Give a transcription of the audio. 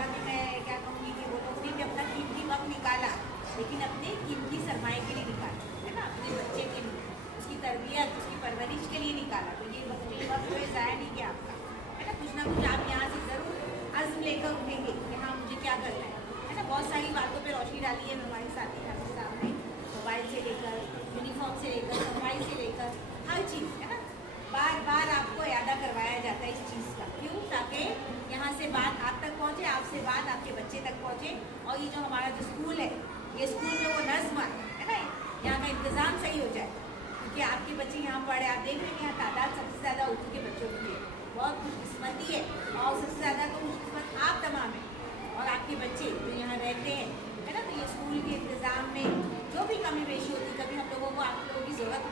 उनका भी मैं क्या कहूँगी कि वो लोग ने भी अपना कीमती वक्त निकाला, लेकिन अपने कीमती सरमाए के लिए निकाला, है ना, अपने बच्चे के लिए, उसकी तरबियत, उसकी परवरिश के लिए निकाला। तो ये वक्त जो है ज़ाया नहीं किया आपका, है ना। कुछ ना कुछ आप यहाँ से ज़रूर अज़्म लेकर उठेंगे कि हाँ मुझे क्या करना है ना। बहुत सारी बातों पर रोशनी डाली है हमारे साथी आपके सामने, मोबाइल से लेकर, यूनिफॉर्म से लेकर, सफाई से लेकर, हर चीज़, है ना। बार बार आपको यादा करवाया जाता है इस चीज़ का, क्यों? ताकि यहाँ से बात आप तक पहुँचे, आपसे बात आपके बच्चे तक पहुँचे, और ये जो हमारा जो स्कूल है, ये स्कूल में वो नज़्म है ना, यहाँ का इंतज़ाम सही हो जाए, क्योंकि आपके बच्चे यहाँ पढ़े। आप देख रहे हैं यहाँ तादाद सबसे ज़्यादा उर्दू के बच्चों की है, बहुत खुशकिस्मती है, और सबसे ज़्यादा तो खुशकिस्मत आप तमाम है और आपके बच्चे जो यहाँ रहते हैं, है ना। तो ये स्कूल के इंतज़ाम में जो भी कमी पेशी होती है, कभी हम लोगों को आप लोगों की ज़रूरत